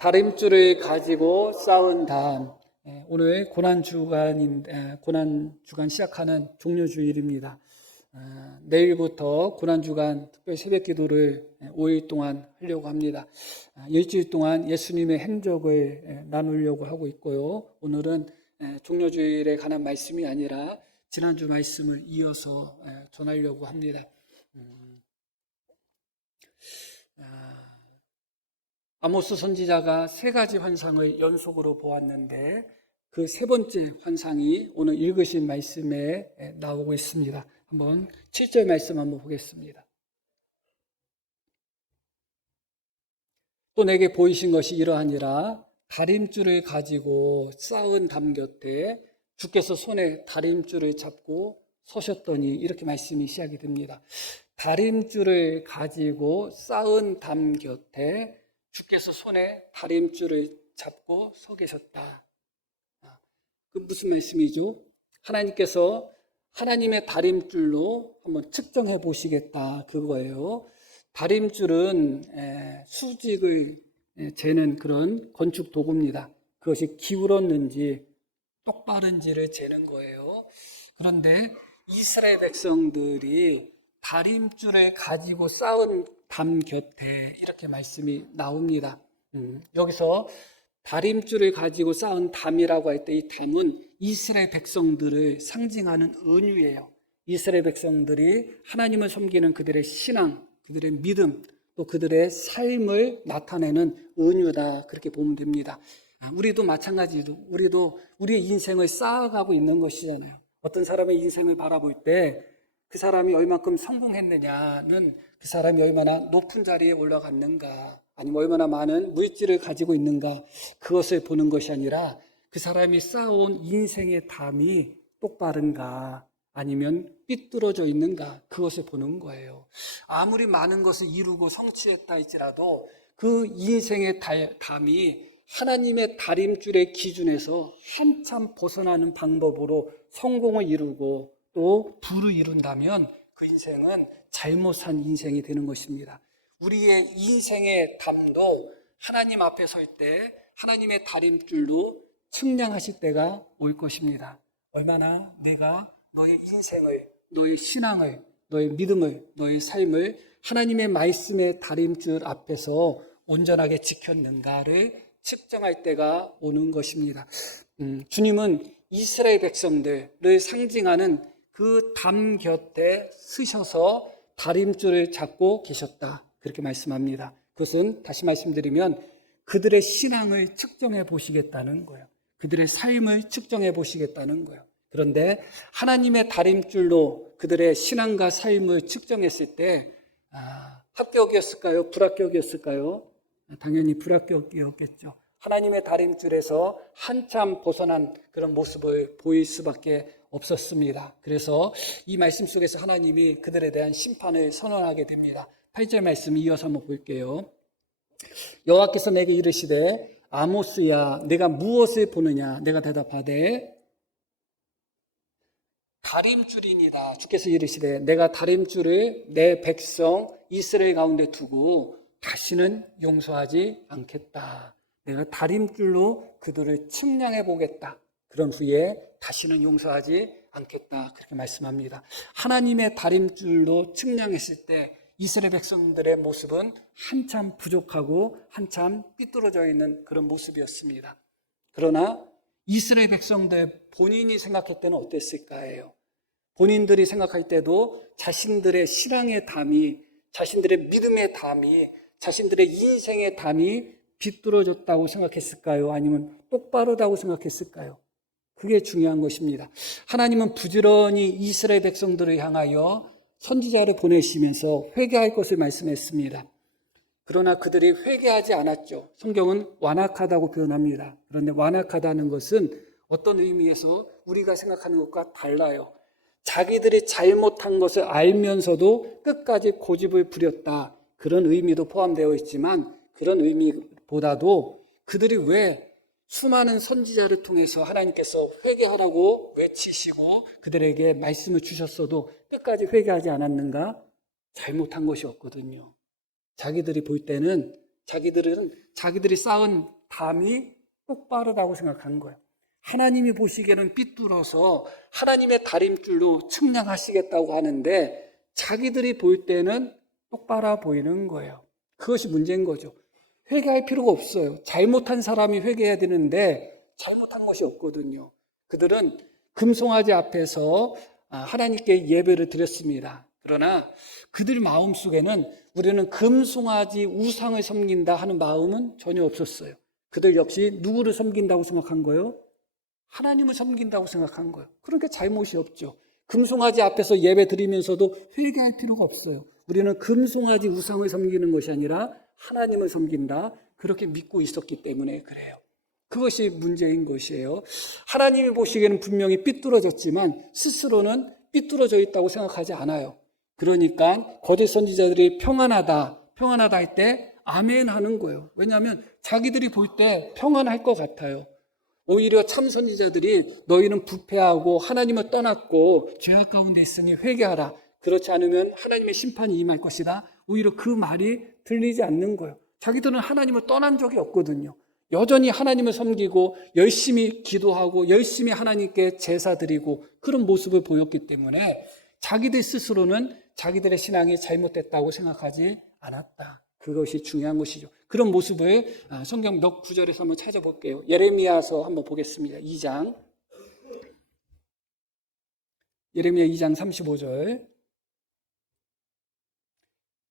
다림줄을 가지고 쌓은 다음, 오늘 고난주간 시작하는 종료주일입니다. 내일부터 고난주간 특별 새벽기도를 5일 동안 하려고 합니다. 일주일 동안 예수님의 행적을 나누려고 하고 있고요. 오늘은 종료주일에 관한 말씀이 아니라 지난주 말씀을 이어서 전하려고 합니다. 아모스 선지자가 세 가지 환상을 연속으로 보았는데 그 세 번째 환상이 오늘 읽으신 말씀에 나오고 있습니다. 한번 7절 말씀 한번 보겠습니다. 또 내게 보이신 것이 이러하니라. 다림줄을 가지고 쌓은 담 곁에 주께서 손에 다림줄을 잡고 서셨더니, 이렇게 말씀이 시작이 됩니다. 다림줄을 가지고 쌓은 담 곁에 주께서 손에 다림줄을 잡고 서 계셨다. 그 무슨 말씀이죠? 하나님께서 하나님의 다림줄로 한번 측정해 보시겠다, 그거예요. 다림줄은 수직을 재는 그런 건축 도구입니다. 그것이 기울었는지 똑바른지를 재는 거예요. 그런데 이스라엘 백성들이 다림줄을 가지고 쌓은 담 곁에 이렇게 말씀이 나옵니다. 여기서 다림줄을 가지고 쌓은 담이라고 할 때 이 담은 이스라엘 백성들을 상징하는 은유예요. 이스라엘 백성들이 하나님을 섬기는 그들의 신앙, 그들의 믿음, 또 그들의 삶을 나타내는 은유다, 그렇게 보면 됩니다. 우리도 마찬가지로 우리도 우리의 인생을 쌓아가고 있는 것이잖아요. 어떤 사람의 인생을 바라볼 때 그 사람이 얼마큼 성공했느냐는 그 사람이 얼마나 높은 자리에 올라갔는가, 아니면 얼마나 많은 물질을 가지고 있는가, 그것을 보는 것이 아니라 그 사람이 쌓아온 인생의 담이 똑바른가 아니면 삐뚤어져 있는가, 그것을 보는 거예요. 아무리 많은 것을 이루고 성취했다 할지라도 그 인생의 담이 하나님의 다림줄의 기준에서 한참 벗어나는 방법으로 성공을 이루고 또 부를 이룬다면 그 인생은 잘못 산 인생이 되는 것입니다. 우리의 인생의 담도 하나님 앞에 설 때 하나님의 다림줄로 측량하실 때가 올 것입니다. 얼마나 내가 너의 인생을, 너의 신앙을, 너의 믿음을, 너의 삶을 하나님의 말씀의 다림줄 앞에서 온전하게 지켰는가를 측정할 때가 오는 것입니다. 주님은 이스라엘 백성들을 상징하는 그 담 곁에 서셔서 다림줄을 잡고 계셨다, 그렇게 말씀합니다. 그것은 다시 말씀드리면 그들의 신앙을 측정해 보시겠다는 거예요. 그들의 삶을 측정해 보시겠다는 거예요. 그런데 하나님의 다림줄로 그들의 신앙과 삶을 측정했을 때 합격이었을까요? 불합격이었을까요? 당연히 불합격이었겠죠. 하나님의 다림줄에서 한참 벗어난 그런 모습을 보일 수밖에 없었습니다. 그래서 이 말씀 속에서 하나님이 그들에 대한 심판을 선언하게 됩니다. 8절 말씀 이어서 한번 볼게요. 여호와께서 내게 이르시되 아모스야, 내가 무엇을 보느냐? 내가 대답하되 다림줄이니라. 주께서 이르시되 내가 다림줄을 내 백성 이스라엘 가운데 두고 다시는 용서하지 않겠다. 내가 다림줄로 그들을 측량해 보겠다. 그런 후에 다시는 용서하지 않겠다, 그렇게 말씀합니다. 하나님의 다림줄로 측량했을 때 이스라엘 백성들의 모습은 한참 부족하고 한참 삐뚤어져 있는 그런 모습이었습니다. 그러나 이스라엘 백성들 본인이 생각할 때는 어땠을까요? 본인들이 생각할 때도 자신들의 신앙의 담이, 자신들의 믿음의 담이, 자신들의 인생의 담이 비뚤어졌다고 생각했을까요? 아니면 똑바르다고 생각했을까요? 그게 중요한 것입니다. 하나님은 부지런히 이스라엘 백성들을 향하여 선지자를 보내시면서 회개할 것을 말씀했습니다. 그러나 그들이 회개하지 않았죠. 성경은 완악하다고 표현합니다. 그런데 완악하다는 것은 어떤 의미에서 우리가 생각하는 것과 달라요. 자기들이 잘못한 것을 알면서도 끝까지 고집을 부렸다, 그런 의미도 포함되어 있지만 그런 의미보다도 그들이 왜 수많은 선지자를 통해서 하나님께서 회개하라고 외치시고 그들에게 말씀을 주셨어도 끝까지 회개하지 않았는가? 잘못한 것이 없거든요. 자기들이 볼 때는 자기들은 자기들이 쌓은 담이 똑바르다고 생각한 거예요. 하나님이 보시기에는 삐뚤어서 하나님의 다림줄로 측량하시겠다고 하는데 자기들이 볼 때는 똑바라 보이는 거예요. 그것이 문제인 거죠. 회개할 필요가 없어요. 잘못한 사람이 회개해야 되는데 잘못한 것이 없거든요. 그들은 금송아지 앞에서 하나님께 예배를 드렸습니다. 그러나 그들 마음속에는 우리는 금송아지 우상을 섬긴다 하는 마음은 전혀 없었어요. 그들 역시 누구를 섬긴다고 생각한 거예요? 하나님을 섬긴다고 생각한 거예요. 그러니까 잘못이 없죠. 금송아지 앞에서 예배 드리면서도 회개할 필요가 없어요. 우리는 금송아지 우상을 섬기는 것이 아니라 하나님을 섬긴다. 그렇게 믿고 있었기 때문에 그래요. 그것이 문제인 것이에요. 하나님이 보시기에는 분명히 삐뚤어졌지만 스스로는 삐뚤어져 있다고 생각하지 않아요. 그러니까 거짓 선지자들이 평안하다 할 때 아멘 하는 거예요. 왜냐하면 자기들이 볼 때 평안할 것 같아요. 오히려 참 선지자들이 너희는 부패하고 하나님을 떠났고 죄악 가운데 있으니 회개하라. 그렇지 않으면 하나님의 심판이 임할 것이다. 오히려 그 말이 들리지 않는 거예요. 자기들은 하나님을 떠난 적이 없거든요. 여전히 하나님을 섬기고 열심히 기도하고 열심히 하나님께 제사 드리고 그런 모습을 보였기 때문에 자기들 스스로는 자기들의 신앙이 잘못됐다고 생각하지 않았다. 그것이 중요한 것이죠. 그런 모습을 성경 몇 구절에서 한번 찾아볼게요. 예레미야서 한번 보겠습니다. 2장. 예레미야 2장 35절.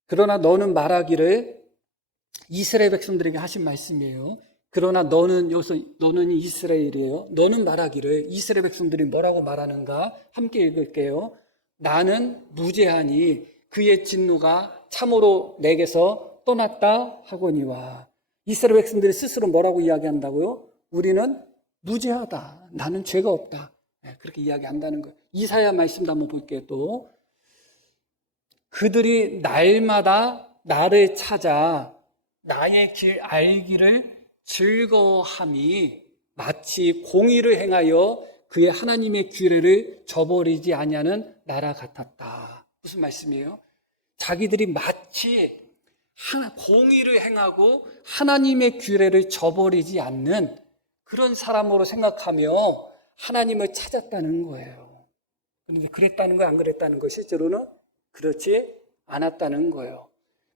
그러나 너는 말하기를 이스라엘 백성들에게 하신 말씀이에요. 그러나 너는 여기서 너는 이스라엘이에요. 너는 말하기를 이스라엘 백성들이 뭐라고 말하는가? 함께 읽을게요. 나는 무죄하니 그의 진노가 참으로 내게서 떠났다 하거니와. 이스라엘 백성들이 스스로 뭐라고 이야기한다고요? 우리는 무죄하다. 나는 죄가 없다. 그렇게 이야기한다는 거예요. 이사야 말씀도 한번 볼게요. 또 그들이 날마다 나를 찾아 나의 길 알기를 즐거워함이 마치 공의를 행하여 그의 하나님의 규례를 저버리지 아니하는 나라 같았다. 무슨 말씀이에요? 자기들이 마치 공의를 행하고 하나님의 규례를 저버리지 않는 그런 사람으로 생각하며 하나님을 찾았다는 거예요. 그런데 그랬다는 거야, 안 그랬다는 거? 실제로는 그렇지 않았다는 거예요.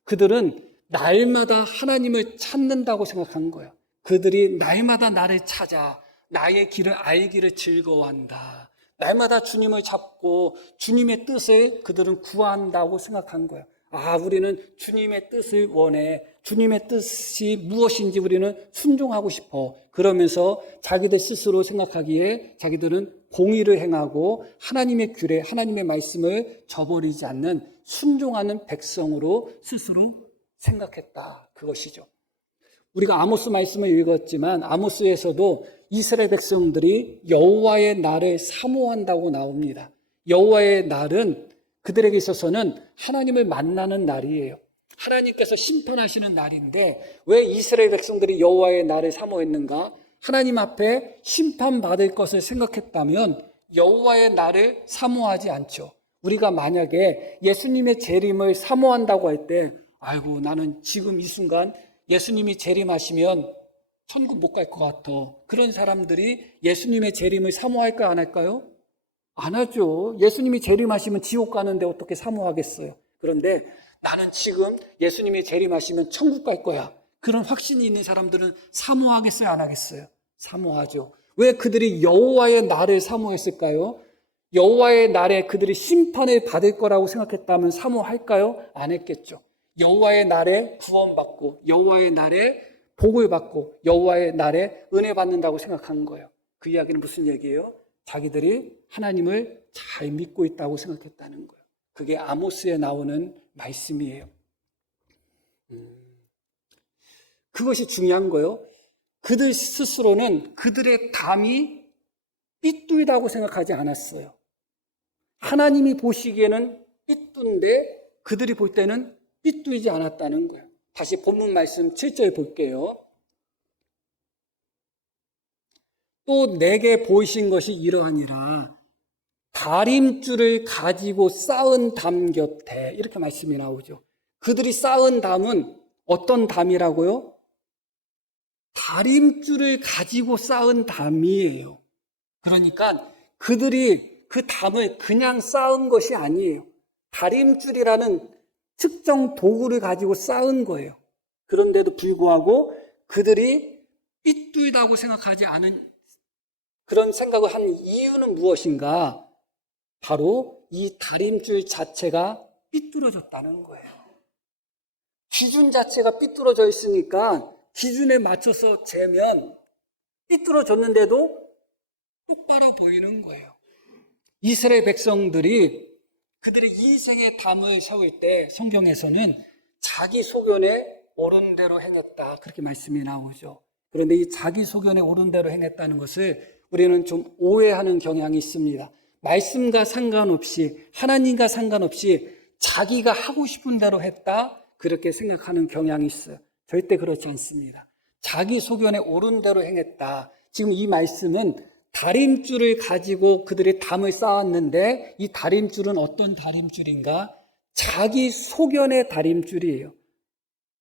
그들은 날마다 하나님을 찾는다고 생각한 거예요. 그들이 날마다 나를 찾아 나의 길을 알기를 즐거워한다. 날마다 주님을 잡고 주님의 뜻을 그들은 구한다고 생각한 거예요. 우리는 주님의 뜻을 원해. 주님의 뜻이 무엇인지 우리는 순종하고 싶어. 그러면서 자기들 스스로 생각하기에 자기들은 공의를 행하고 하나님의 규례, 하나님의 말씀을 저버리지 않는 순종하는 백성으로 스스로 생각했다. 그것이죠. 우리가 아모스 말씀을 읽었지만 아모스에서도 이스라엘 백성들이 여호와의 날을 사모한다고 나옵니다. 여호와의 날은 그들에게 있어서는 하나님을 만나는 날이에요. 하나님께서 심판하시는 날인데 왜 이스라엘 백성들이 여호와의 날을 사모했는가? 하나님 앞에 심판받을 것을 생각했다면 여호와의 날을 사모하지 않죠. 우리가 만약에 예수님의 재림을 사모한다고 할 때 아이고 나는 지금 이 순간 예수님이 재림하시면 천국 못 갈 것 같아. 그런 사람들이 예수님의 재림을 사모할까요? 안 할까요? 안 하죠. 예수님이 재림하시면 지옥 가는데 어떻게 사모하겠어요? 그런데 나는 지금 예수님이 재림하시면 천국 갈 거야. 그런 확신이 있는 사람들은 사모하겠어요? 안 하겠어요? 사모하죠. 왜 그들이 여호와의 날을 사모했을까요? 여호와의 날에 그들이 심판을 받을 거라고 생각했다면 사모할까요? 안 했겠죠. 여호와의 날에 구원받고 여호와의 날에 복을 받고 여호와의 날에 은혜 받는다고 생각한 거예요. 그 이야기는 무슨 얘기예요? 자기들이 하나님을 잘 믿고 있다고 생각했다는 거예요. 그게 아모스에 나오는 말씀이에요. 그것이 중요한 거예요. 그들 스스로는 그들의 담이 삐뚤다고 생각하지 않았어요. 하나님이 보시기에는 삐뚤인데 그들이 볼 때는 삐뚤지 않았다는 거예요. 다시 본문 말씀 7절 볼게요. 또 내게 보이신 것이 이러하니라. 다림줄을 가지고 쌓은 담 곁에 이렇게 말씀이 나오죠. 그들이 쌓은 담은 어떤 담이라고요? 다림줄을 가지고 쌓은 담이에요. 그러니까 그들이 그 담을 그냥 쌓은 것이 아니에요. 다림줄이라는 특정 도구를 가지고 쌓은 거예요. 그런데도 불구하고 그들이 삐뚤다고 생각하지 않은 그런 생각을 한 이유는 무엇인가? 바로 이 다림줄 자체가 삐뚤어졌다는 거예요. 기준 자체가 삐뚤어져 있으니까 기준에 맞춰서 재면 삐뚤어졌는데도 똑바로 보이는 거예요. 이스라엘 백성들이 그들의 인생의 담을 세울 때 성경에서는 자기 소견에 옳은 대로 행했다, 그렇게 말씀이 나오죠. 그런데 이 자기 소견에 옳은 대로 행했다는 것을 우리는 좀 오해하는 경향이 있습니다. 말씀과 상관없이, 하나님과 상관없이 자기가 하고 싶은 대로 했다, 그렇게 생각하는 경향이 있어요. 절대 그렇지 않습니다. 자기 소견에 옳은 대로 행했다. 지금 이 말씀은 다림줄을 가지고 그들이 담을 쌓았는데 이 다림줄은 어떤 다림줄인가? 자기 소견의 다림줄이에요.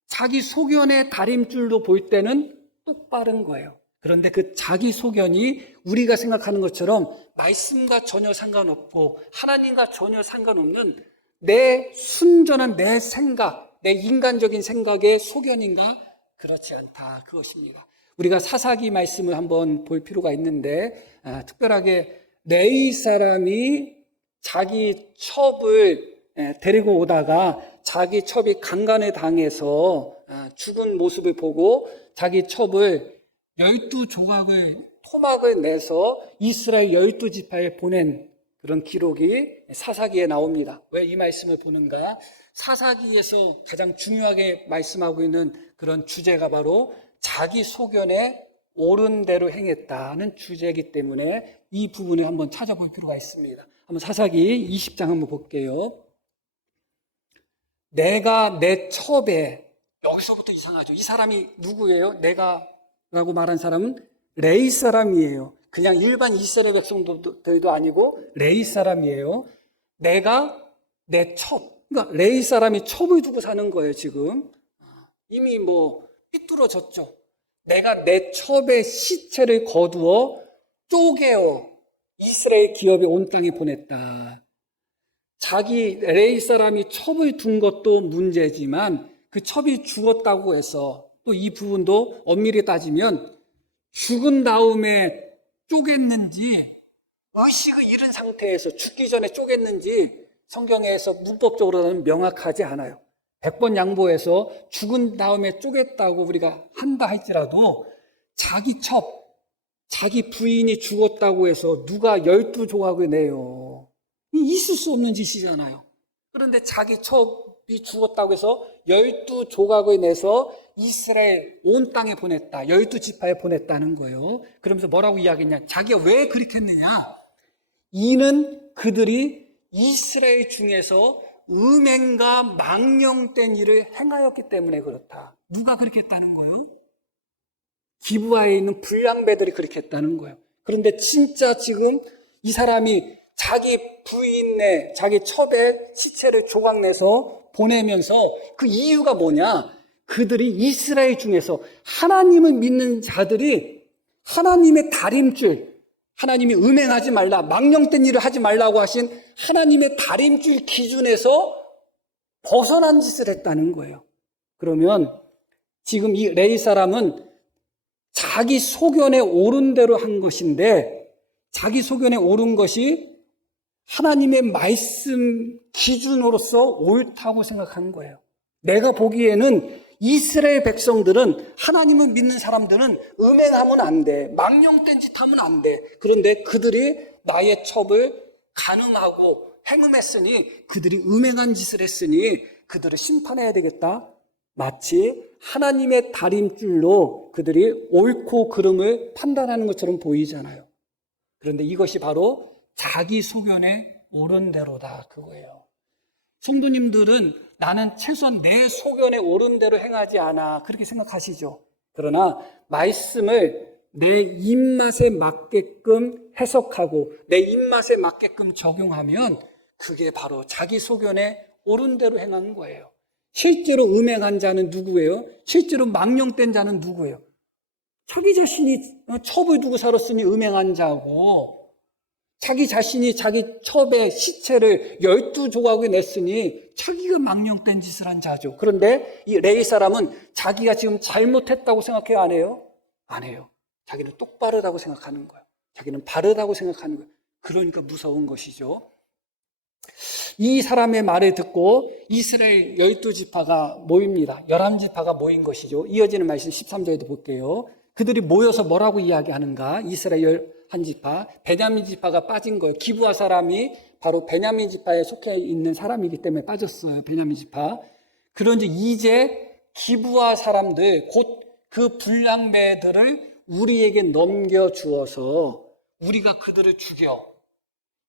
자기 소견의 다림줄로 볼 때는 똑바른 거예요. 그런데 그 자기 소견이 우리가 생각하는 것처럼 말씀과 전혀 상관없고 하나님과 전혀 상관없는 내 순전한 내 생각, 내 인간적인 생각의 소견인가? 그렇지 않다, 그것입니다. 우리가 사사기 말씀을 한번 볼 필요가 있는데 특별하게 레위 사람이 자기 첩을 데리고 오다가 자기 첩이 강간에 당해서 죽은 모습을 보고 자기 첩을 12조각을 토막을 내서 이스라엘 12지파에 보낸 그런 기록이 사사기에 나옵니다. 왜 이 말씀을 보는가? 사사기에서 가장 중요하게 말씀하고 있는 그런 주제가 바로 자기 소견에 옳은 대로 행했다는 주제이기 때문에 이 부분을 한번 찾아볼 필요가 있습니다. 한번 사사기 20장 한번 볼게요. 내가 내 첩에, 여기서부터 이상하죠. 이 사람이 누구예요? 내가 라고 말한 사람은 레위 사람이에요. 그냥 일반 이스라엘 백성들도 아니고 레위 사람이에요. 내가 내 첩, 그러니까 레위 사람이 첩을 두고 사는 거예요. 지금 이미 삐뚤어졌죠. 내가 내 첩의 시체를 거두어 쪼개어 이스라엘 기업에 온 땅에 보냈다. 자기 레위 사람이 첩을 둔 것도 문제지만 그 첩이 죽었다고 해서 또 이 부분도 엄밀히 따지면 죽은 다음에 쪼갰는지 의식을 잃은 상태에서 죽기 전에 쪼갰는지 성경에서 문법적으로는 명확하지 않아요. 100번 양보해서 죽은 다음에 쪼갰다고 우리가 한다 할지라도 자기 첩, 자기 부인이 죽었다고 해서 누가 12조각을 내요. 있을 수 없는 짓이잖아요. 그런데 자기 첩이 죽었다고 해서 12조각을 내서 이스라엘 온 땅에 보냈다. 12지파에 보냈다는 거예요. 그러면서 뭐라고 이야기했냐? 자기가 왜 그렇게 했느냐? 이는 그들이 이스라엘 중에서 음행과 망령된 일을 행하였기 때문에 그렇다. 누가 그렇게 했다는 거예요? 기브아에 있는 불량배들이 그렇게 했다는 거예요. 그런데 진짜 지금 이 사람이 자기 부인의 자기 첩의 시체를 조각내서 보내면서 그 이유가 뭐냐? 그들이 이스라엘 중에서 하나님을 믿는 자들이 하나님의 다림줄, 하나님이 음행하지 말라, 망령된 일을 하지 말라고 하신 하나님의 다림줄 기준에서 벗어난 짓을 했다는 거예요. 그러면 지금 이 레위 사람은 자기 소견에 옳은 대로 한 것인데 자기 소견에 옳은 것이 하나님의 말씀 기준으로서 옳다고 생각하는 거예요. 내가 보기에는 이스라엘 백성들은 하나님을 믿는 사람들은 음행하면 안 돼. 망령된 짓 하면 안 돼. 그런데 그들이 나의 첩을 간음하고 행음했으니 그들이 음행한 짓을 했으니 그들을 심판해야 되겠다. 마치 하나님의 다림줄로 그들이 옳고 그름을 판단하는 것처럼 보이잖아요. 그런데 이것이 바로 자기 소견에 옳은 대로다, 그거예요. 성도님들은 나는 최소한 내 소견에 옳은 대로 행하지 않아, 그렇게 생각하시죠. 그러나 말씀을 내 입맛에 맞게끔 해석하고 내 입맛에 맞게끔 적용하면 그게 바로 자기 소견에 옳은 대로 행하는 거예요. 실제로 음행한 자는 누구예요? 실제로 망령된 자는 누구예요? 자기 자신이 첩을 두고 살았으니 음행한 자고, 자기 자신이 자기 첩의 시체를 12조각에 냈으니 자기가 망령된 짓을 한 자죠. 그런데 이 레위 사람은 자기가 지금 잘못했다고 생각해요? 안 해요? 안 해요. 자기는 똑바르다고 생각하는 거예요. 자기는 바르다고 생각하는 거예요. 그러니까 무서운 것이죠. 이 사람의 말을 듣고 이스라엘 12지파가 모입니다. 11지파가 모인 것이죠. 이어지는 말씀 13절에도 볼게요. 그들이 모여서 뭐라고 이야기하는가? 이스라엘 11지파, 베냐민 지파가 빠진 거예요. 기브아 사람이 바로 베냐민 지파에 속해 있는 사람이기 때문에 빠졌어요. 베냐민 지파. 그런데 이제 기브아 사람들, 곧 그 불량배들을 우리에게 넘겨주어서 우리가 그들을 죽여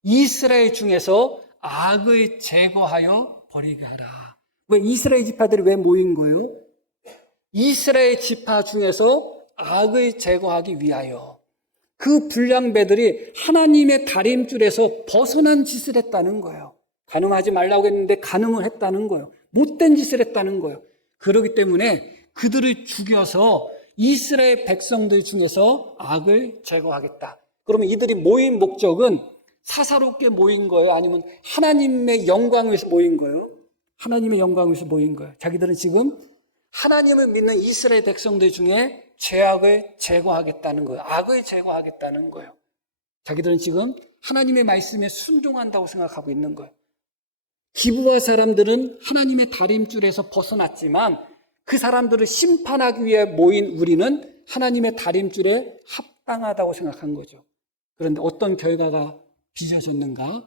이스라엘 중에서 악을 제거하여 버리게 하라. 왜 이스라엘 지파들이 왜 모인 거예요? 이스라엘 지파 중에서 악을 제거하기 위하여. 그 불량배들이 하나님의 다림줄에서 벗어난 짓을 했다는 거예요. 간음하지 말라고 했는데 간음을 했다는 거예요. 못된 짓을 했다는 거예요. 그렇기 때문에 그들을 죽여서 이스라엘 백성들 중에서 악을 제거하겠다. 그러면 이들이 모인 목적은 사사롭게 모인 거예요? 아니면 하나님의 영광을 위해서 모인 거예요? 하나님의 영광을 위해서 모인 거예요. 자기들은 지금 하나님을 믿는 이스라엘 백성들 중에 죄악을 제거하겠다는 거예요. 악을 제거하겠다는 거예요. 자기들은 지금 하나님의 말씀에 순종한다고 생각하고 있는 거예요. 기브아 사람들은 하나님의 다림줄에서 벗어났지만 그 사람들을 심판하기 위해 모인 우리는 하나님의 다림줄에 합당하다고 생각한 거죠. 그런데 어떤 결과가 빚어졌는가?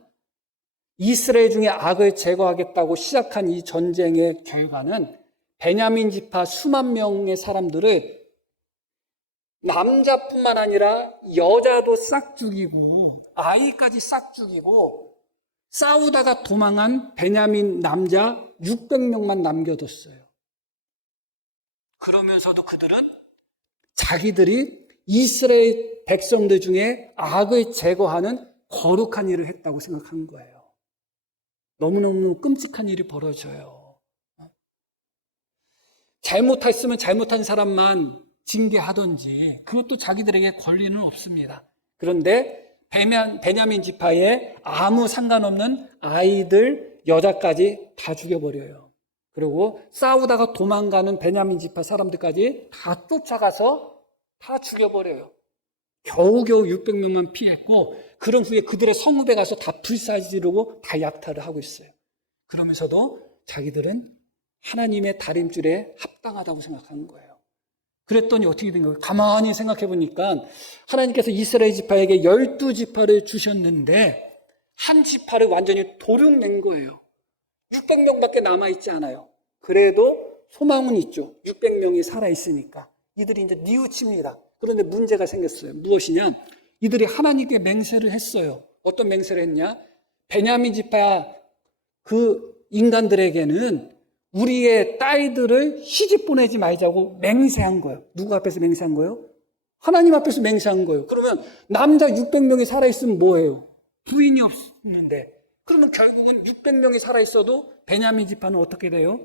이스라엘 중에 악을 제거하겠다고 시작한 이 전쟁의 결과는 베냐민 지파 수만 명의 사람들을 남자뿐만 아니라 여자도 싹 죽이고 아이까지 싹 죽이고 싸우다가 도망한 베냐민 남자 600명만 남겨뒀어요. 그러면서도 그들은 자기들이 이스라엘 백성들 중에 악을 제거하는 거룩한 일을 했다고 생각한 거예요. 너무너무 끔찍한 일이 벌어져요. 잘못했으면 잘못한 사람만 징계하든지 그것도 자기들에게 권리는 없습니다. 그런데 베냐민 지파에 아무 상관없는 아이들, 여자까지 다 죽여버려요. 그리고 싸우다가 도망가는 베냐민 지파 사람들까지 다 쫓아가서 다 죽여버려요. 겨우겨우 600명만 피했고 그런 후에 그들의 성읍에 가서 다 불사지르고 다 약탈을 하고 있어요. 그러면서도 자기들은 하나님의 다림줄에 합당하다고 생각하는 거예요. 그랬더니 어떻게 된 거예요? 가만히 생각해 보니까 하나님께서 이스라엘 지파에게 12지파를 주셨는데 한 지파를 완전히 도륙낸 거예요. 600명밖에 남아있지 않아요. 그래도 소망은 있죠. 600명이 살아있으니까. 이들이 이제 뉘우칩니다. 그런데 문제가 생겼어요. 무엇이냐? 이들이 하나님께 맹세를 했어요. 어떤 맹세를 했냐? 베냐민 지파 그 인간들에게는 우리의 딸들을 시집 보내지 말자고 맹세한 거예요. 누구 앞에서 맹세한 거예요? 하나님 앞에서 맹세한 거예요. 그러면 남자 600명이 살아있으면 뭐예요? 부인이 없는데. 그러면 결국은 600명이 살아있어도 베냐민 지파는 어떻게 돼요?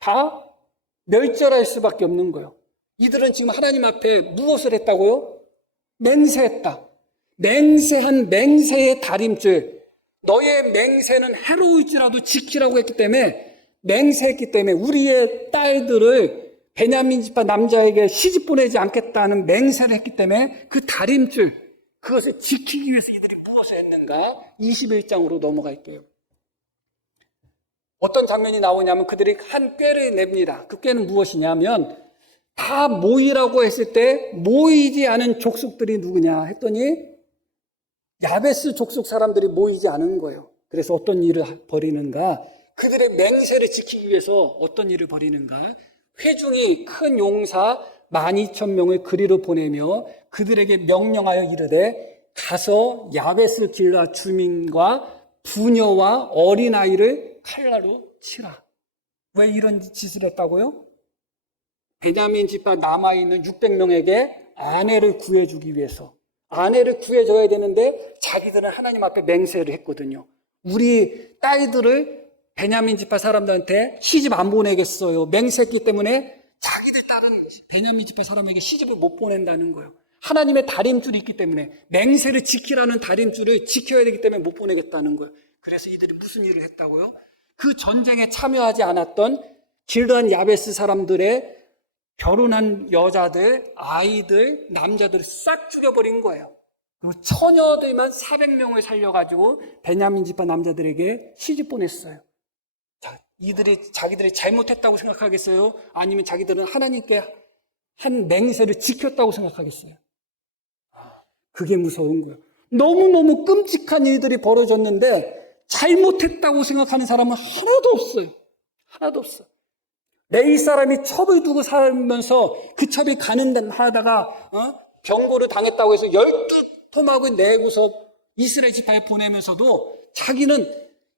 다 멸절할 수밖에 없는 거예요. 이들은 지금 하나님 앞에 무엇을 했다고요? 맹세했다. 맹세한 맹세의 다림줄. 너의 맹세는 해로울지라도 지키라고 했기 때문에 맹세했기 때문에 우리의 딸들을 베냐민 지파 남자에게 시집 보내지 않겠다는 맹세를 했기 때문에 그 다림줄, 그것을 지키기 위해서 이들이 무엇을 했는가? 21장으로 넘어갈게요. 어떤 장면이 나오냐면 그들이 한 꾀를 냅니다. 그 꾀는 무엇이냐면 다 모이라고 했을 때 모이지 않은 족속들이 누구냐 했더니 야베스 족속 사람들이 모이지 않은 거예요. 그래서 어떤 일을 벌이는가? 그들의 맹세를 지키기 위해서 어떤 일을 벌이는가? 회중이 큰 용사 12,000명을 그리로 보내며 그들에게 명령하여 이르되 가서 야베스 길라 주민과 부녀와 어린아이를 칼날로 치라. 왜 이런 짓을 했다고요? 베냐민 지파 남아있는 600명에게 아내를 구해주기 위해서. 아내를 구해줘야 되는데 자기들은 하나님 앞에 맹세를 했거든요. 우리 딸들을 베냐민 지파 사람들한테 시집 안 보내겠어요. 맹세했기 때문에 자기들 딸은 베냐민 지파 사람에게 시집을 못 보낸다는 거예요. 하나님의 다림줄이 있기 때문에 맹세를 지키라는 다림줄을 지켜야 되기 때문에 못 보내겠다는 거예요. 그래서 이들이 무슨 일을 했다고요? 그 전쟁에 참여하지 않았던 길르앗 야베스 사람들의 결혼한 여자들, 아이들, 남자들을 싹 죽여버린 거예요. 그리고 처녀들만 400명을 살려가지고 베냐민 지파 남자들에게 시집 보냈어요. 자, 자기들이 잘못했다고 생각하겠어요? 아니면 자기들은 하나님께 한 맹세를 지켰다고 생각하겠어요? 그게 무서운 거예요. 너무너무 끔찍한 일들이 벌어졌는데 잘못했다고 생각하는 사람은 하나도 없어요. 하나도 없어. 내 이 사람이 첩을 두고 살면서 그 첩이 가는하다가 병고를 당했다고 해서 12토막을 내고서 이스라엘 지파에 보내면서도 자기는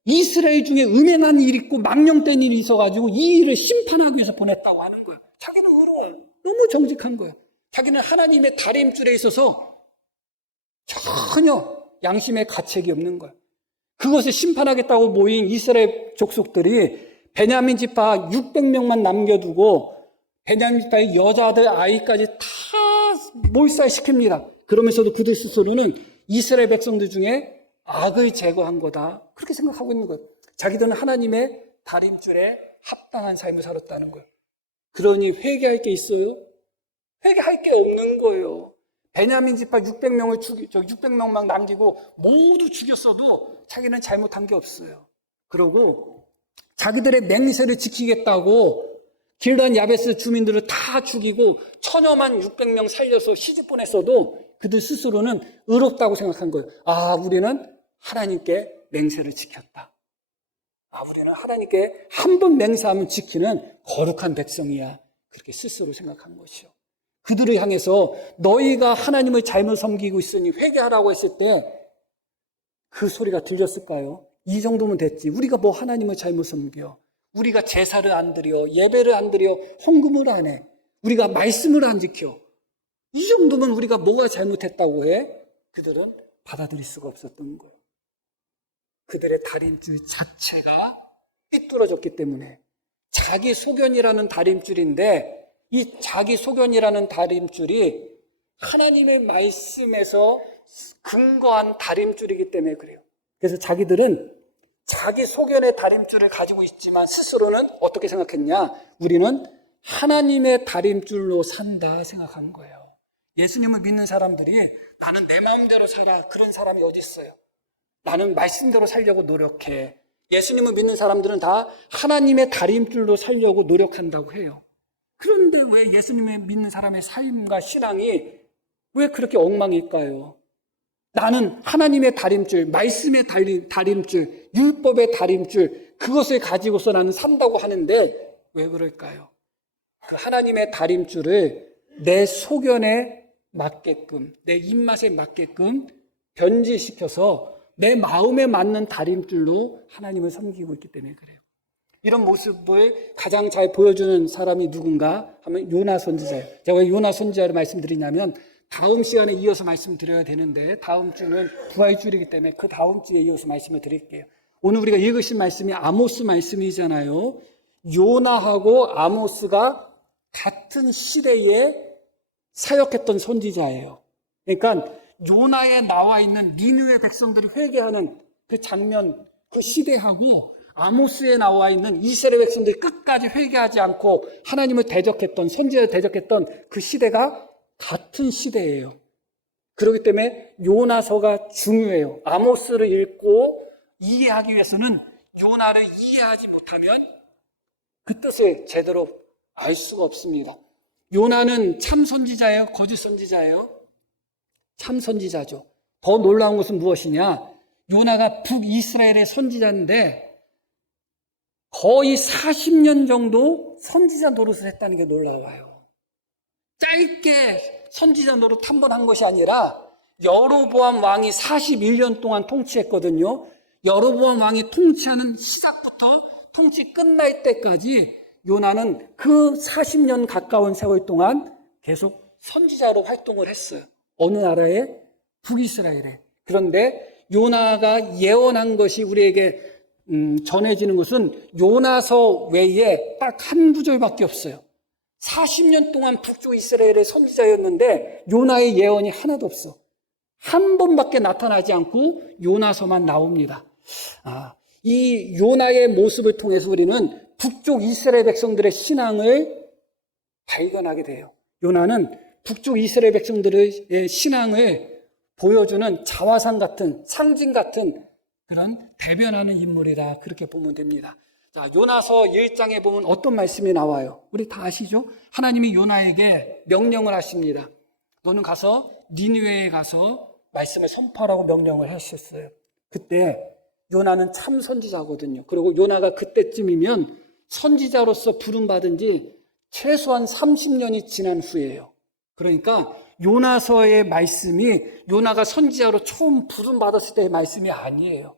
이스라엘 중에 음행한 일이 있고 망령된 일이 있어가지고 이 일을 심판하기 위해서 보냈다고 하는 거예요. 자기는 의로워요. 너무 정직한 거예요. 자기는 하나님의 다림줄에 있어서 전혀 양심의 가책이 없는 거예요. 그것을 심판하겠다고 모인 이스라엘 족속들이 베냐민 지파 600명만 남겨두고 베냐민 지파의 여자들 아이까지 다 몰살시킵니다. 그러면서도 그들 스스로는 이스라엘 백성들 중에 악을 제거한 거다. 그렇게 생각하고 있는 거예요. 자기들은 하나님의 다림줄에 합당한 삶을 살았다는 거예요. 그러니 회개할 게 있어요? 회개할 게 없는 거예요. 베냐민 지파 600명만 남기고 모두 죽였어도 자기는 잘못한 게 없어요. 그러고 자기들의 맹세를 지키겠다고 길르앗 야베스 주민들을 다 죽이고 처녀만 600명 살려서 시집 보냈어도 그들 스스로는 의롭다고 생각한 거예요. 아, 우리는 하나님께 맹세를 지켰다. 아, 우리는 하나님께 한 번 맹세하면 지키는 거룩한 백성이야. 그렇게 스스로 생각한 것이요. 그들을 향해서 너희가 하나님을 잘못 섬기고 있으니 회개하라고 했을 때 그 소리가 들렸을까요? 이 정도면 됐지. 우리가 뭐 하나님을 잘못 섬겨. 우리가 제사를 안 드려, 예배를 안 드려, 헌금을 안 해. 우리가 말씀을 안 지켜. 이 정도면 우리가 뭐가 잘못했다고 해? 그들은 받아들일 수가 없었던 거예요. 그들의 다림줄 자체가 삐뚤어졌기 때문에 자기 소견이라는 다림줄인데 이 자기 소견이라는 다림줄이 하나님의 말씀에서 근거한 다림줄이기 때문에 그래요. 그래서 자기들은 자기 소견의 다림줄을 가지고 있지만 스스로는 어떻게 생각했냐? 우리는 하나님의 다림줄로 산다 생각한 거예요. 예수님을 믿는 사람들이 나는 내 마음대로 살아. 그런 사람이 어디 있어요? 나는 말씀대로 살려고 노력해. 예수님을 믿는 사람들은 다 하나님의 다림줄로 살려고 노력한다고 해요. 그런데 왜 예수님을 믿는 사람의 삶과 신앙이 왜 그렇게 엉망일까요? 나는 하나님의 다림줄, 말씀의 다림줄, 율법의 다림줄, 그것을 가지고서 나는 산다고 하는데 왜 그럴까요? 그 하나님의 다림줄을 내 소견에 맞게끔, 내 입맛에 맞게끔 변질시켜서 내 마음에 맞는 다림줄로 하나님을 섬기고 있기 때문에 그래요. 이런 모습을 가장 잘 보여주는 사람이 누군가 하면 요나 선지자예요. 제가 왜 요나 선지자를 말씀드리냐면 다음 시간에 이어서 말씀드려야 되는데 다음 주는 부활주일이기 때문에 그 다음 주에 이어서 말씀을 드릴게요. 오늘 우리가 읽으신 말씀이 아모스 말씀이잖아요. 요나하고 아모스가 같은 시대에 사역했던 선지자예요. 그러니까 요나에 나와 있는 니느웨 백성들이 회개하는 그 장면, 그 시대하고 아모스에 나와 있는 이스라엘 백성들이 끝까지 회개하지 않고 하나님을 대적했던, 선지자를 대적했던 그 시대가 같은 시대예요. 그렇기 때문에 요나서가 중요해요. 아모스를 읽고 이해하기 위해서는 요나를 이해하지 못하면 그 뜻을 제대로 알 수가 없습니다. 요나는 참 선지자예요? 거짓 선지자예요? 참 선지자죠. 더 놀라운 것은 무엇이냐? 요나가 북이스라엘의 선지자인데 거의 40년 정도 선지자 노릇을 했다는 게 놀라워요. 짧게 선지자 노릇 한 번 한 것이 아니라 여로보암 왕이 41년 동안 통치했거든요. 여로보암 왕이 통치하는 시작부터 통치 끝날 때까지 요나는 그 40년 가까운 세월 동안 계속 선지자로 활동을 했어요. 어느 나라에? 북이스라엘에. 그런데 요나가 예언한 것이 우리에게 전해지는 것은 요나서 외에 딱 한 구절밖에 없어요. 40년 동안 북쪽 이스라엘의 선지자였는데 요나의 예언이 하나도 없어. 한 번밖에 나타나지 않고 요나서만 나옵니다. 이 요나의 모습을 통해서 우리는 북쪽 이스라엘 백성들의 신앙을 발견하게 돼요. 요나는 북쪽 이스라엘 백성들의 신앙을 보여주는 자화상 같은, 상징 같은 그런 대변하는 인물이다. 그렇게 보면 됩니다. 자, 요나서 1장에 보면 어떤 말씀이 나와요? 우리 다 아시죠? 하나님이 요나에게 명령을 하십니다. 너는 가서 니느웨에 가서 말씀을 선포하라고 명령을 하셨어요. 그때 요나는 참 선지자거든요. 그리고 요나가 그때쯤이면 선지자로서 부름받은 지 최소한 30년이 지난 후예요. 그러니까 요나서의 말씀이 요나가 선지자로 처음 부름받았을 때의 말씀이 아니에요.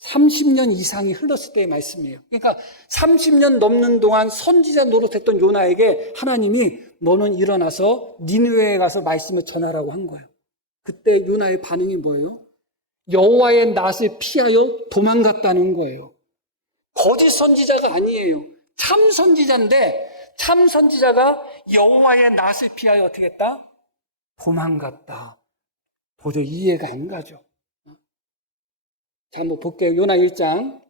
30년 이상이 흘렀을 때의 말씀이에요. 그러니까 30년 넘는 동안 선지자 노릇했던 요나에게 하나님이 너는 일어나서 니느웨에 가서 말씀을 전하라고 한 거예요. 그때 요나의 반응이 뭐예요? 여호와의 낯을 피하여 도망갔다는 거예요. 거짓 선지자가 아니에요. 참 선지자인데 참 선지자가 여호와의 낯을 피하여 어떻게 했다? 도망갔다. 도저히 이해가 안 가죠. 자, 한번 볼게요. 요나 1장.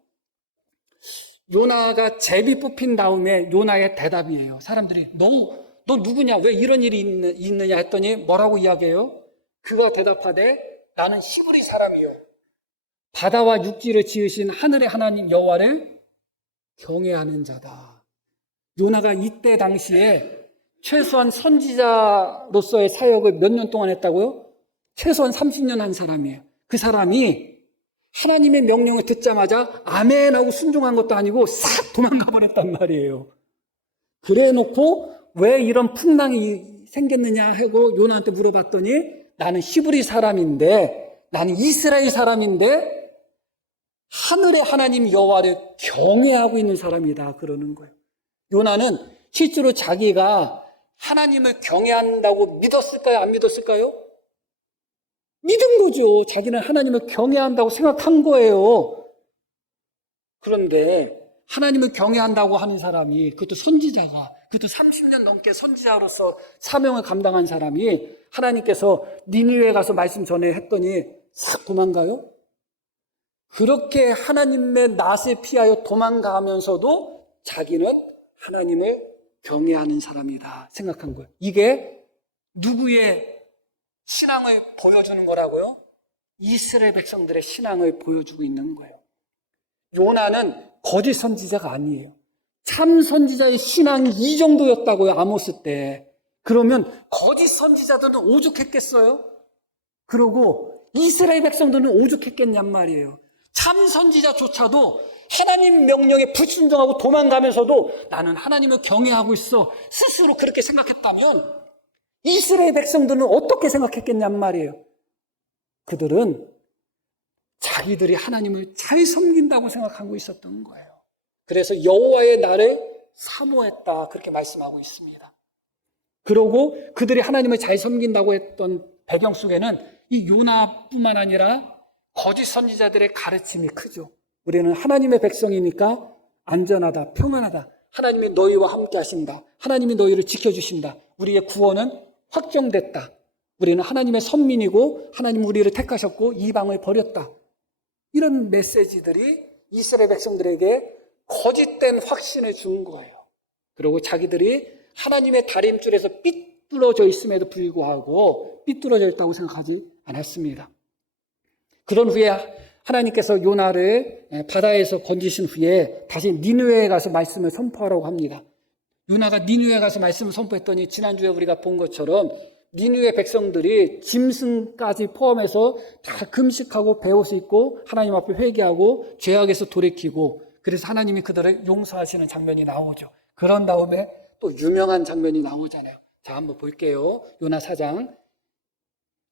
요나가 제비 뽑힌 다음에 요나의 대답이에요. 사람들이 너 누구냐? 왜 이런 일이 있느냐 했더니 뭐라고 이야기해요? 그가 대답하되 나는 히브리 사람이요. 바다와 육지를 지으신 하늘의 하나님 여호와를 경외하는 자다. 요나가 이때 당시에 최소한 선지자로서의 사역을 몇 년 동안 했다고요? 최소한 30년 한 사람이에요. 그 사람이 하나님의 명령을 듣자마자 아멘 하고 순종한 것도 아니고 싹 도망가 버렸단 말이에요. 그래 놓고 왜 이런 풍랑이 생겼느냐 하고 요나한테 물어봤더니 나는 히브리 사람인데, 나는 이스라엘 사람인데 하늘의 하나님 여호와를 경외하고 있는 사람이다 그러는 거예요. 요나는 실제로 자기가 하나님을 경외한다고 믿었을까요? 안 믿었을까요? 믿은 거죠. 자기는 하나님을 경외한다고 생각한 거예요. 그런데 하나님을 경외한다고 하는 사람이, 그것도 선지자가, 그것도 30년 넘게 선지자로서 사명을 감당한 사람이 하나님께서 니느웨에 가서 말씀 전해 했더니 싹 도망가요? 그렇게 하나님의 낯을 피하여 도망가면서도 자기는 하나님을 경외하는 사람이다 생각한 거예요. 이게 누구의 신앙을 보여주는 거라고요? 이스라엘 백성들의 신앙을 보여주고 있는 거예요. 요나는 거짓 선지자가 아니에요. 참 선지자의 신앙이 이 정도였다고요, 아모스 때. 그러면 거짓 선지자들은 오죽했겠어요? 그리고 이스라엘 백성들은 오죽했겠냔 말이에요. 참 선지자조차도 하나님 명령에 불순종하고 도망가면서도 나는 하나님을 경외하고 있어 스스로 그렇게 생각했다면 이스라엘 백성들은 어떻게 생각했겠냔 말이에요. 그들은 자기들이 하나님을 잘 섬긴다고 생각하고 있었던 거예요. 그래서 여호와의 날을 사모했다 그렇게 말씀하고 있습니다. 그러고 그들이 하나님을 잘 섬긴다고 했던 배경 속에는 이 요나뿐만 아니라 거짓 선지자들의 가르침이 크죠. 우리는 하나님의 백성이니까 안전하다, 평안하다. 하나님이 너희와 함께 하신다. 하나님이 너희를 지켜주신다. 우리의 구원은 확정됐다. 우리는 하나님의 선민이고 하나님 우리를 택하셨고 이방을 버렸다. 이런 메시지들이 이스라엘 백성들에게 거짓된 확신을 준 거예요. 그리고 자기들이 하나님의 다림줄에서 삐뚤어져 있음에도 불구하고 삐뚤어져 있다고 생각하지 않았습니다. 그런 후에 하나님께서 요나를 바다에서 건지신 후에 다시 니느웨에 가서 말씀을 선포하라고 합니다. 요나가 니느웨에 가서 말씀을 선포했더니 지난주에 우리가 본 것처럼 니느웨 백성들이 짐승까지 포함해서 다 금식하고 배옷을 입고 하나님 앞에 회개하고 죄악에서 돌이키고 그래서 하나님이 그들을 용서하시는 장면이 나오죠. 그런 다음에 또 유명한 장면이 나오잖아요. 자, 한번 볼게요. 요나 4장.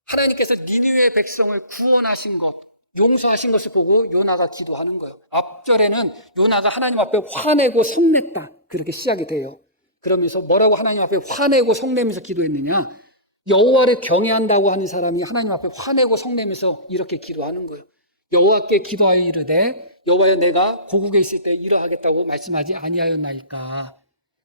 하나님께서 니느웨 백성을 구원하신 것, 용서하신 것을 보고 요나가 기도하는 거예요. 앞절에는 요나가 하나님 앞에 화내고 성냈다. 그렇게 시작이 돼요. 그러면서 뭐라고 하나님 앞에 화내고 성내면서 기도했느냐? 여호와를 경외한다고 하는 사람이 하나님 앞에 화내고 성내면서 이렇게 기도하는 거예요. 여호와께 기도하여 이르되 여호와여 내가 고국에 있을 때 이러하겠다고 말씀하지 아니하였나이까.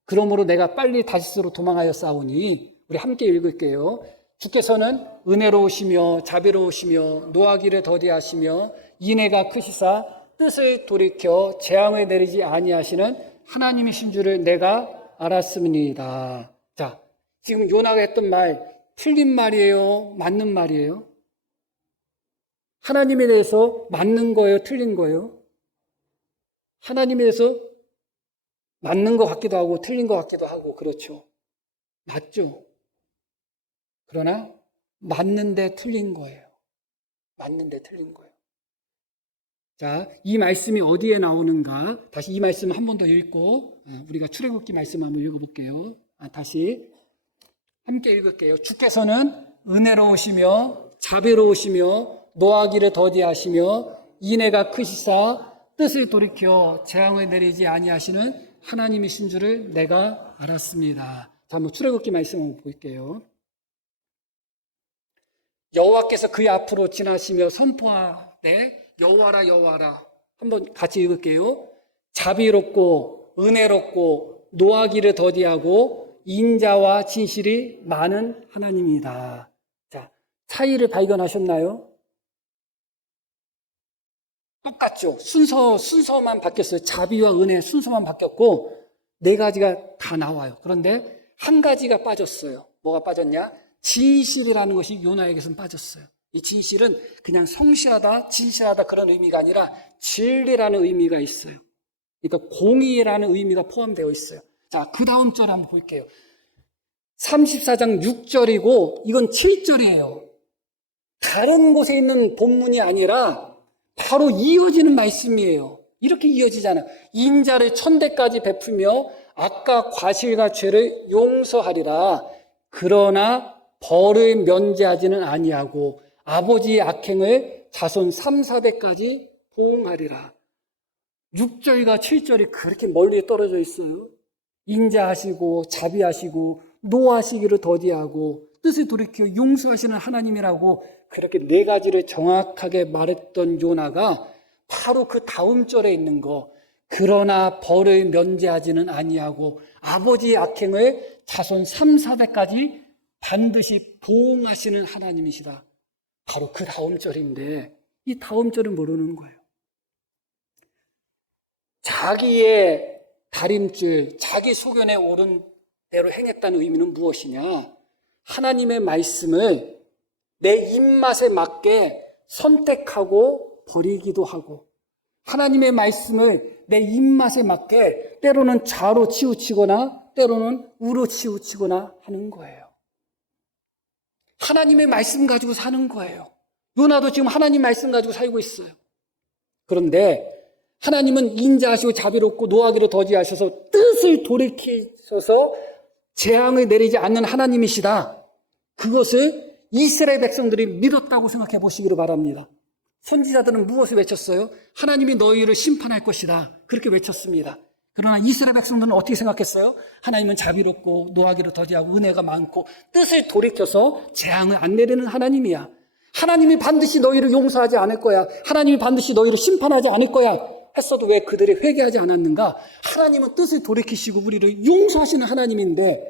그러므로 내가 빨리 다시스로 도망하여 싸우니. 우리 함께 읽을게요. 주께서는 은혜로우시며 자비로우시며 노하기를 더디하시며 인애가 크시사 뜻을 돌이켜 재앙을 내리지 아니하시는 하나님이신 줄을 내가 알았습니다. 자, 지금 요나가 했던 말 틀린 말이에요? 맞는 말이에요? 하나님에 대해서 맞는 거예요? 틀린 거예요? 하나님에 대해서 맞는 것 같기도 하고 틀린 것 같기도 하고 그렇죠. 맞죠? 그러나 맞는데 틀린 거예요. 맞는데 틀린 거예요. 자, 이 말씀이 어디에 나오는가? 다시 이 말씀 한 번 더 읽고 우리가 출애굽기 말씀 한번 읽어볼게요. 다시 함께 읽을게요. 주께서는 은혜로우시며 자비로우시며 노하기를 더디하시며 인애가 크시사 뜻을 돌이켜 재앙을 내리지 아니하시는 하나님이신 줄을 내가 알았습니다. 자, 한번 출애굽기 말씀 한번 볼게요. 여호와께서 그의 앞으로 지나시며 선포하되 여호와라 여호와라. 한번 같이 읽을게요. 자비롭고 은혜롭고 노하기를 더디하고 인자와 진실이 많은 하나님이다. 자, 차이를 발견하셨나요? 똑같죠. 순서만 바뀌었어요. 자비와 은혜 순서만 바뀌었고 네 가지가 다 나와요. 그런데 한 가지가 빠졌어요. 뭐가 빠졌냐? 진실이라는 것이 요나에게서는 빠졌어요. 이 진실은 그냥 성실하다, 진실하다 그런 의미가 아니라 진리라는 의미가 있어요. 그러니까 공의라는 의미가 포함되어 있어요. 자, 그 다음 절 한번 볼게요. 34장 6절이고 이건 7절이에요. 다른 곳에 있는 본문이 아니라 바로 이어지는 말씀이에요. 이렇게 이어지잖아. 인자를 천대까지 베풀며 악과 과실과 죄를 용서하리라. 그러나 벌을 면제하지는 아니하고 아버지의 악행을 자손 3, 4대까지 보응하리라. 6절과 7절이 그렇게 멀리 떨어져 있어요. 인자하시고 자비하시고 노하시기를 더디하고 뜻을 돌이켜 용서하시는 하나님이라고 그렇게 네 가지를 정확하게 말했던 요나가 바로 그 다음 절에 있는 거, 그러나 벌을 면제하지는 아니하고 아버지의 악행을 자손 3, 4대까지 반드시 보응하시는 하나님이시다. 바로 그 다음 절인데 이 다음 절은 모르는 거예요. 자기의 다림줄, 자기 소견에 오른 대로 행했다는 의미는 무엇이냐? 하나님의 말씀을 내 입맛에 맞게 선택하고 버리기도 하고 하나님의 말씀을 내 입맛에 맞게 때로는 좌로 치우치거나 때로는 우로 치우치거나 하는 거예요. 하나님의 말씀 가지고 사는 거예요. 요나도 지금 하나님 말씀 가지고 살고 있어요. 그런데 하나님은 인자하시고 자비롭고 노하기를 더디하셔서 뜻을 돌이키셔서 재앙을 내리지 않는 하나님이시다. 그것을 이스라엘 백성들이 믿었다고 생각해 보시기를 바랍니다. 선지자들은 무엇을 외쳤어요? 하나님이 너희를 심판할 것이다. 그렇게 외쳤습니다. 그러나 이스라엘 백성들은 어떻게 생각했어요? 하나님은 자비롭고 노하기를 더디하고 은혜가 많고 뜻을 돌이켜서 재앙을 안 내리는 하나님이야. 하나님이 반드시 너희를 용서하지 않을 거야. 하나님이 반드시 너희를 심판하지 않을 거야. 했어도 왜 그들이 회개하지 않았는가? 하나님은 뜻을 돌이키시고 우리를 용서하시는 하나님인데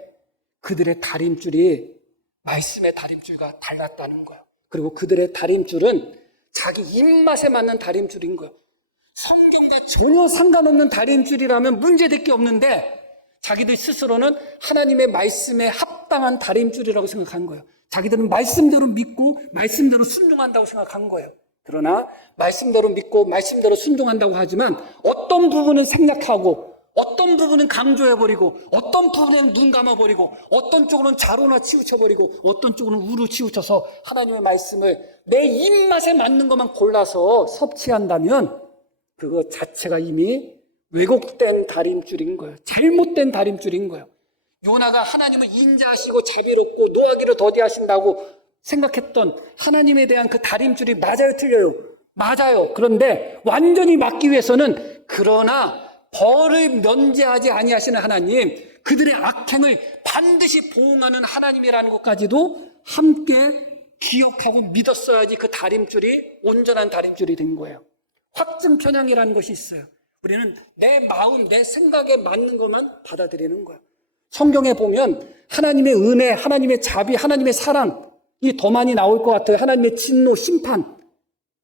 그들의 다림줄이 말씀의 다림줄과 달랐다는 거예요. 그리고 그들의 다림줄은 자기 입맛에 맞는 다림줄인 거예요. 성경과 전혀 상관없는 다림줄이라면 문제될 게 없는데 자기들 스스로는 하나님의 말씀에 합당한 다림줄이라고 생각한 거예요. 자기들은 말씀대로 믿고 말씀대로 순종한다고 생각한 거예요. 그러나 말씀대로 믿고 말씀대로 순종한다고 하지만 어떤 부분은 생략하고 어떤 부분은 강조해버리고 어떤 부분에는 눈 감아버리고 어떤 쪽으로는 좌로나 치우쳐버리고 어떤 쪽으로는 우로 치우쳐서 하나님의 말씀을 내 입맛에 맞는 것만 골라서 섭취한다면 그거 자체가 이미 왜곡된 다림줄인 거예요. 잘못된 다림줄인 거예요. 요나가 하나님을 인자하시고 자비롭고 노하기를 더디하신다고 생각했던 하나님에 대한 그 다림줄이 맞아요, 틀려요? 맞아요. 그런데 완전히 맞기 위해서는 그러나 벌을 면제하지 아니하시는 하나님, 그들의 악행을 반드시 보응하는 하나님이라는 것까지도 함께 기억하고 믿었어야지 그 다림줄이 온전한 다림줄이 된 거예요. 확증 편향이라는 것이 있어요. 우리는 내 마음, 내 생각에 맞는 것만 받아들이는 거예요. 성경에 보면 하나님의 은혜, 하나님의 자비, 하나님의 사랑, 이 더 많이 나올 것 같아요. 하나님의 진노, 심판,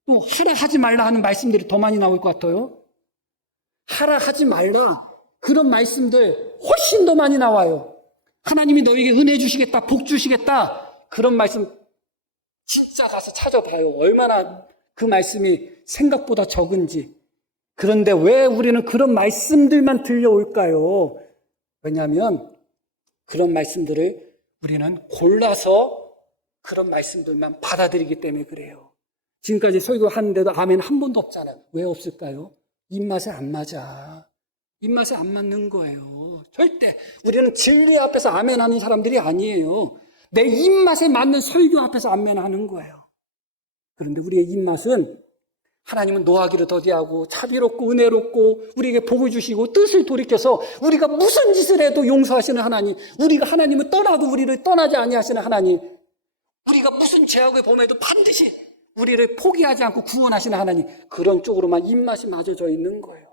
또 하라 하지 말라 하는 말씀들이 더 많이 나올 것 같아요. 하라 하지 말라, 그런 말씀들 훨씬 더 많이 나와요. 하나님이 너에게 은혜 주시겠다, 복 주시겠다, 그런 말씀 진짜 가서 찾아봐요. 얼마나 그 말씀이 생각보다 적은지. 그런데 왜 우리는 그런 말씀들만 들려올까요? 왜냐하면 그런 말씀들을 우리는 골라서 그런 말씀들만 받아들이기 때문에 그래요. 지금까지 설교하는데도 아멘 한 번도 없잖아요. 왜 없을까요? 입맛에 안 맞아. 입맛에 안 맞는 거예요. 절대 우리는 진리 앞에서 아멘 하는 사람들이 아니에요. 내 입맛에 맞는 설교 앞에서 아멘 하는 거예요. 그런데 우리의 입맛은 하나님은 노하기를 더디하고 자비롭고 은혜롭고 우리에게 복을 주시고 뜻을 돌이켜서 우리가 무슨 짓을 해도 용서하시는 하나님, 우리가 하나님을 떠나도 우리를 떠나지 아니하시는 하나님, 우리가 무슨 죄악을 범해도 반드시 우리를 포기하지 않고 구원하시는 하나님, 그런 쪽으로만 입맛이 맞아져 있는 거예요.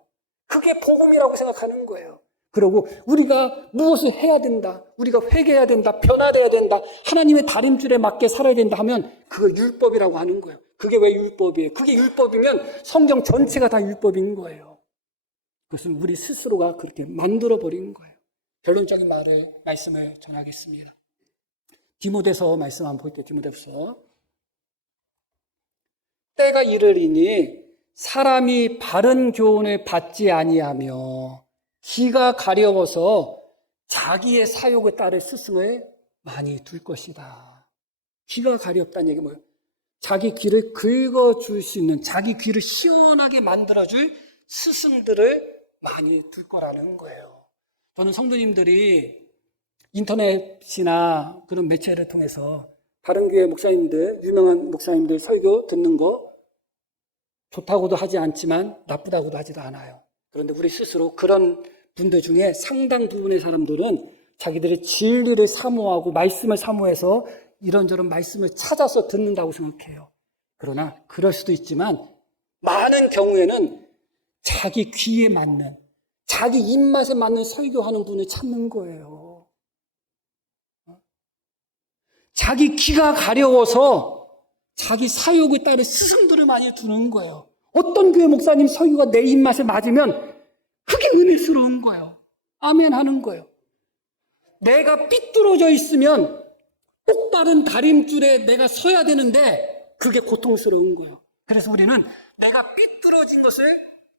그게 복음이라고 생각하는 거예요. 그리고 우리가 무엇을 해야 된다, 우리가 회개해야 된다, 변화돼야 된다, 하나님의 다림줄에 맞게 살아야 된다 하면 그걸 율법이라고 하는 거예요. 그게 왜 율법이에요? 그게 율법이면 성경 전체가 다 율법인 거예요. 그것은 우리 스스로가 그렇게 만들어버린 거예요. 결론적인 말씀을 전하겠습니다. 디모데서 말씀 한번 볼게요. 디모데서. 때가 이르리니 사람이 바른 교훈을 받지 아니하며 귀가 가려워서 자기의 사욕을 따를 스승을 많이 둘 것이다. 귀가 가렵다는 얘기 뭐예요? 자기 귀를 긁어줄 수 있는, 자기 귀를 시원하게 만들어줄 스승들을 많이 둘 거라는 거예요. 저는 성도님들이 인터넷이나 그런 매체를 통해서 다른 교회 목사님들, 유명한 목사님들 설교 듣는 거 좋다고도 하지 않지만 나쁘다고도 하지도 않아요. 그런데 우리 스스로 그런 분들 중에 상당 부분의 사람들은 자기들의 진리를 사모하고 말씀을 사모해서 이런저런 말씀을 찾아서 듣는다고 생각해요. 그러나 그럴 수도 있지만 많은 경우에는 자기 귀에 맞는, 자기 입맛에 맞는 설교하는 분을 찾는 거예요. 자기 귀가 가려워서 자기 사욕을 따른 스승들을 많이 두는 거예요. 어떤 교회 목사님 설교가 내 입맛에 맞으면 그게 은혜스러운 거예요. 아멘 하는 거예요. 내가 삐뚤어져 있으면 똑바른 다림줄에 내가 서야 되는데 그게 고통스러운 거예요. 그래서 우리는 내가 삐뚤어진 것을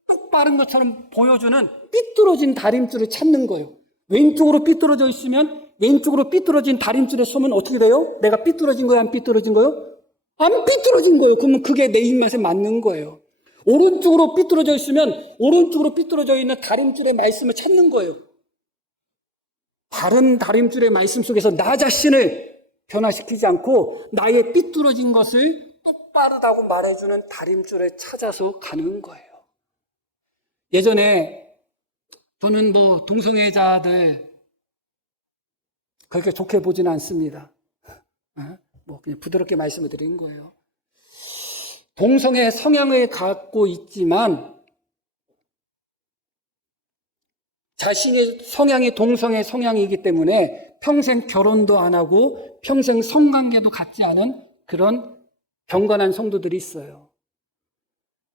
똑바른 것처럼 보여주는 삐뚤어진 다림줄을 찾는 거예요. 왼쪽으로 삐뚤어져 있으면 왼쪽으로 삐뚤어진 다림줄에 서면 어떻게 돼요? 내가 삐뚤어진 거예요? 안 삐뚤어진 거예요? 안 삐뚤어진 거예요. 그러면 그게 내 입맛에 맞는 거예요. 오른쪽으로 삐뚤어져 있으면 오른쪽으로 삐뚤어져 있는 다림줄의 말씀을 찾는 거예요. 바른 다림줄의 말씀 속에서 나 자신을 변화시키지 않고 나의 삐뚤어진 것을 똑바르다고 말해주는 다림줄을 찾아서 가는 거예요. 예전에 저는 동성애자들 그렇게 좋게 보지는 않습니다. 그냥 부드럽게 말씀을 드린 거예요. 동성애 성향을 갖고 있지만 자신의 성향이 동성애 성향이기 때문에 평생 결혼도 안 하고 평생 성관계도 갖지 않은 그런 경건한 성도들이 있어요.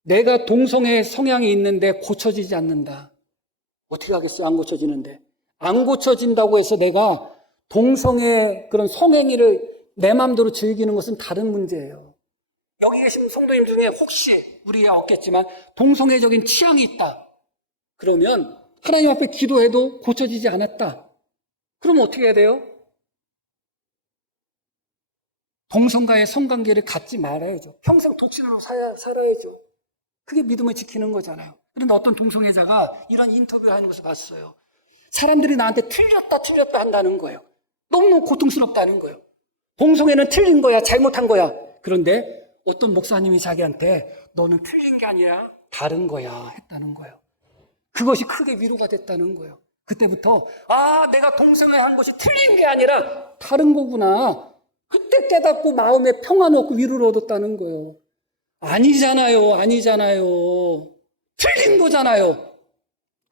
내가 동성애 성향이 있는데 고쳐지지 않는다. 어떻게 하겠어요? 안 고쳐지는데. 안 고쳐진다고 해서 내가 동성애 그런 성행위를 내 마음대로 즐기는 것은 다른 문제예요. 여기 계신 성도님 중에 혹시 우리야 없겠지만 동성애적인 취향이 있다. 그러면 하나님 앞에 기도해도 고쳐지지 않았다. 그러면 어떻게 해야 돼요? 동성과의 성관계를 갖지 말아야죠. 평생 독신으로 살아야죠. 그게 믿음을 지키는 거잖아요. 그런데 어떤 동성애자가 이런 인터뷰를 하는 것을 봤어요. 사람들이 나한테 틀렸다 한다는 거예요. 너무 고통스럽다는 거예요. 동성애는 틀린 거야, 잘못한 거야. 그런데 어떤 목사님이 자기한테 너는 틀린 게 아니라 다른 거야 했다는 거예요. 그것이 크게 위로가 됐다는 거예요. 그때부터 내가 동성애 한 것이 틀린 게 아니라 다른 거구나. 그때 깨닫고 마음에 평안을 얻고 위로를 얻었다는 거예요. 아니잖아요. 틀린 거잖아요.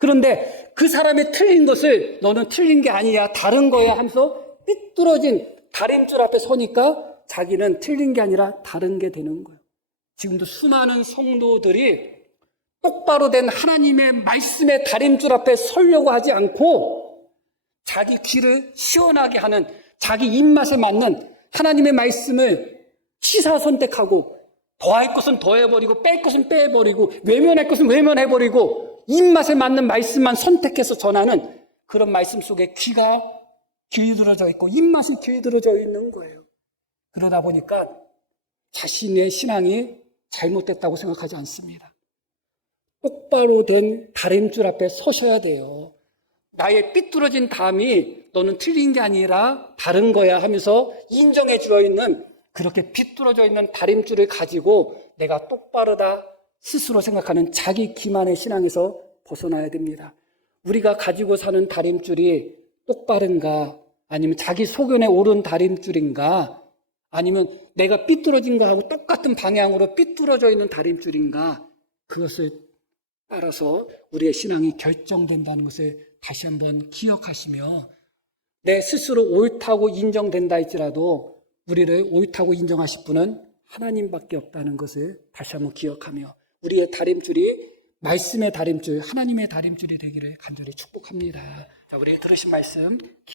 그런데 그 사람의 틀린 것을 너는 틀린 게 아니야, 다른 거야 하면서 삐뚤어진 다림줄 앞에 서니까 자기는 틀린 게 아니라 다른 게 되는 거예요. 지금도 수많은 성도들이 똑바로 된 하나님의 말씀의 다림줄 앞에 서려고 하지 않고 자기 귀를 시원하게 하는, 자기 입맛에 맞는 하나님의 말씀을 취사선택하고 더할 것은 더해버리고 뺄 것은 빼버리고 외면할 것은 외면해버리고 입맛에 맞는 말씀만 선택해서 전하는 그런 말씀 속에 귀가 기울어져 있고 입맛이 기울어져 있는 거예요. 그러다 보니까 자신의 신앙이 잘못됐다고 생각하지 않습니다. 똑바로 된 다림줄 앞에 서셔야 돼요. 나의 삐뚤어진 담이 너는 틀린 게 아니라 다른 거야 하면서 인정해 주어 있는, 그렇게 삐뚤어져 있는 다림줄을 가지고 내가 똑바르다 스스로 생각하는 자기 기만의 신앙에서 벗어나야 됩니다. 우리가 가지고 사는 다림줄이 똑바른가, 아니면 자기 소견에 옳은 다림줄인가, 아니면 내가 삐뚤어진 거하고 똑같은 방향으로 삐뚤어져 있는 다림줄인가, 그것을 따라서 우리의 신앙이 결정된다는 것을 다시 한번 기억하시며, 내 스스로 옳다고 인정된다 할지라도 우리를 옳다고 인정하실 분은 하나님밖에 없다는 것을 다시 한번 기억하며 우리의 다림줄이 말씀의 다림줄, 하나님의 다림줄이 되기를 간절히 축복합니다. 자, 우리 들으신 말씀